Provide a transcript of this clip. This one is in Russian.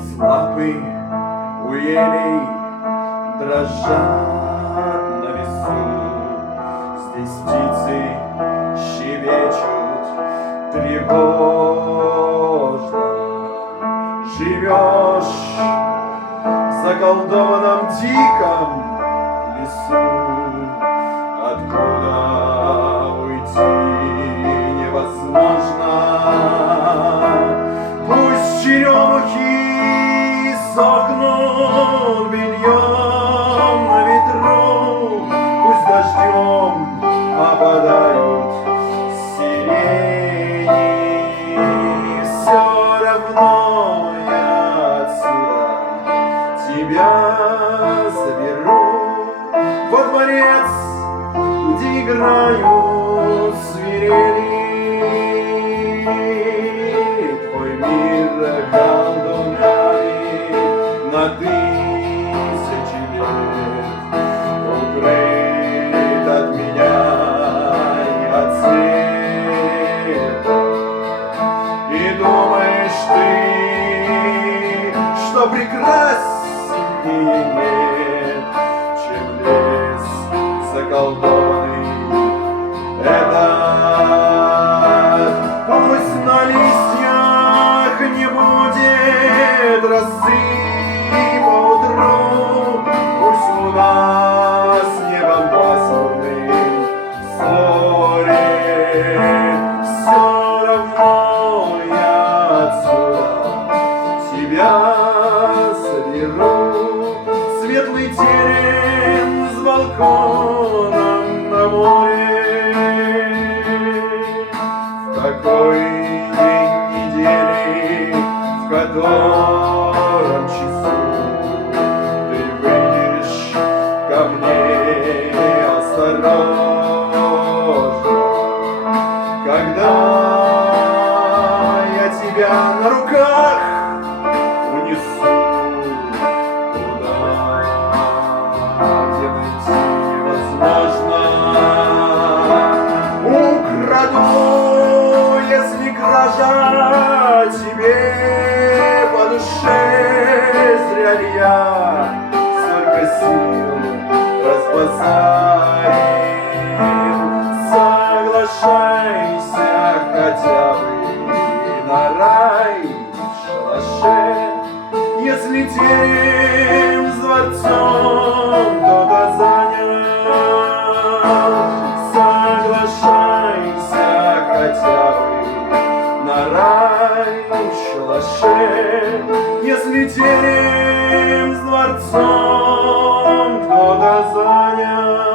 Здесь лапы у елей дрожат на весу, здесь птицы щебечут тревожно. Живешь в заколдованном диком лесу, откуда уйти невозможно. Пусть черемухи сохнут бельем на ветру, пусть дождем опадают сирени, все равно я отсюда тебя заберу во дворец, где играют свирели. Твой мир колдунами на тысячи лет укрыт от меня и от света. И думаешь ты, что прекраснее нет, чем лес заколдованный этот. Пусть на листьях не будет росы поутру, пусть луна с небом пасмурным ссорит, все равно я отсюда тебя соберу. Светлый терем с балконом на море, в такой день недели, в котором часу ты выйдешь ко мне осторожно, когда я тебя на руках унесу туда, где найти невозможно. Украду, если кража тебе по душе, зря ли я столько сил разбазарил. Соглашайся хотя бы на рай в шалаше, если терем с дворцом кто-то занял. Соглашайся хотя бы на рай в шалаше, если терем с дворцом кто-то занял.